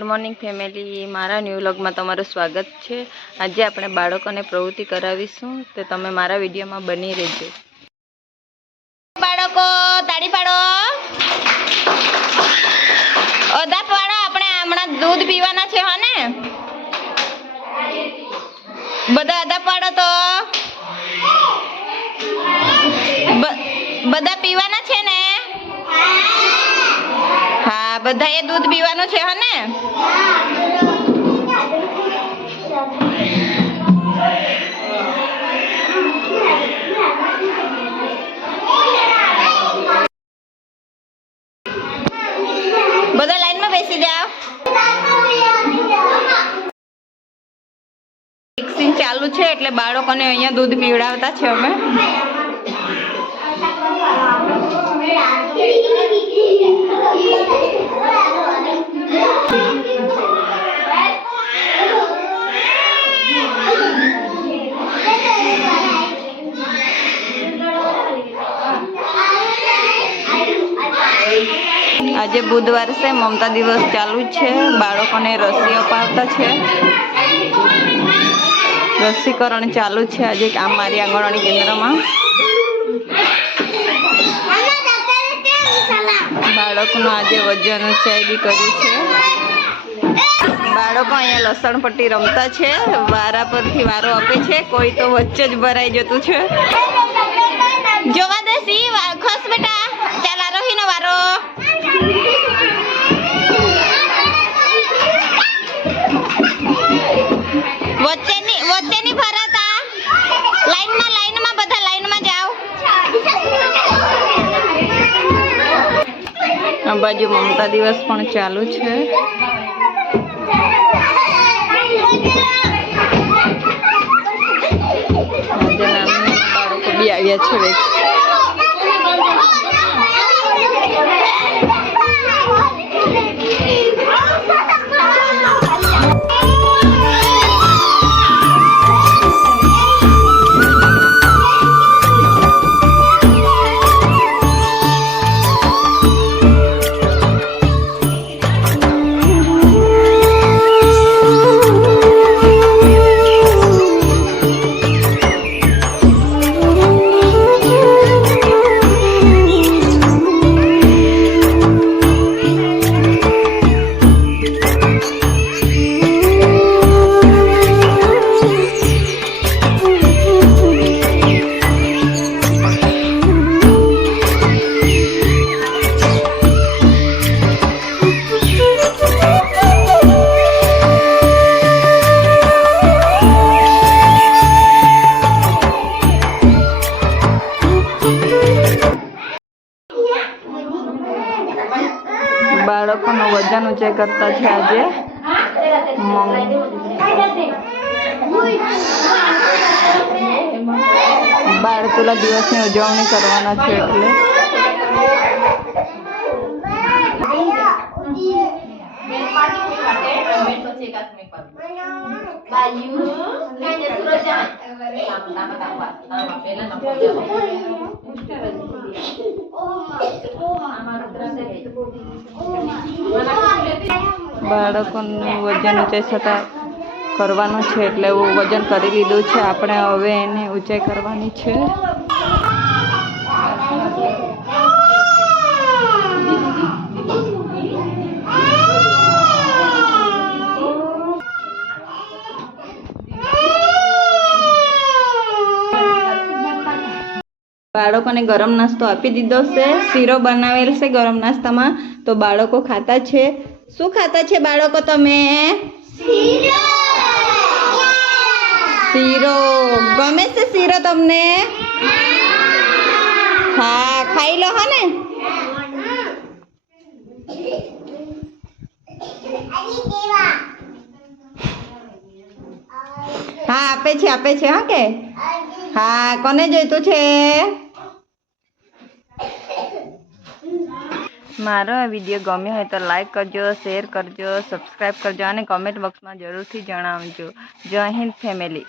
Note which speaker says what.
Speaker 1: Good morning family મારા new વ્લોગમાં તમારું સ્વાગત છે. આજે આપણે બાળકોને પ્રવૃત્તિ કરાવીશું. તો તમે મારા વિડીયોમાં બની રહેજો. બાળકો, તાળી પાડો. અધા પાડો, આપણે હમણાં દૂધ પીવાના છે, હા બધા અધા પાડો તો. બધા પીવાના છે ને? બધાએ દૂધ પીવાનું છે, હને? બધા લાઈનમાં બેસી જાઓ. ચાલુ છે, એટલે બાળકોને અહીંયા દૂધ પીવડાવતા છે અમે. આજે બુધવાર છે, મમતા દિવસ ચાલુ છે, બાળકોને રસી અપાવતા છે. રસીકરણ ચાલુ છે આજે આ મારી આંગણવાડી કેન્દ્રમાં. બાળકનું આજે વજન ઊંચાઈ બી કર્યું છે. બાળકો અહીંયા લસણ પટ્ટી રમતા છે, વારા પરથી વારો આપે છે, કોઈ તો વચ્ચે જ ભરાઈ જતું છે. જોવા દે આ બાજુ મમતા દિવસ પણ ચાલુ છે. બાળકો બી આવ્યા છે વેક્સ બાળકોનું વજન ઊંચાઈ કરતા છે આજે બાળ તુલા દિવસની ઉજવણી કરવાના છે એટલે બાળકોનું વજન ઊંચાઈ છતાં કરવાનું છે એટલે એવું વજન કરી લીધું છે. આપણે હવે એને ઊંચાઈ કરવાની છે. બાળકોને ગરમ નાસ્તો આપી દીધો છે શીરો બનાવેલ છે ગરમ નાસ્તામાં. તો બાળકો ખાતા છે. શું ખાતા છે બાળકો તમે? શીરો! ગમે છે શીરો તમને? હા ખાઈ લો હા ને. હા આપે છે આપે છે હા કે. હા, કોને જોઈતું છે? મારો આ વીડિયો ગમ્યો હોય તો લાઈક કરજો શેર કરજો સબસ્ક્રાઈબ કરજો અને કોમેન્ટ બોક્સમાં જરૂરથી જણાવજો. જય હિન્દ ફેમિલી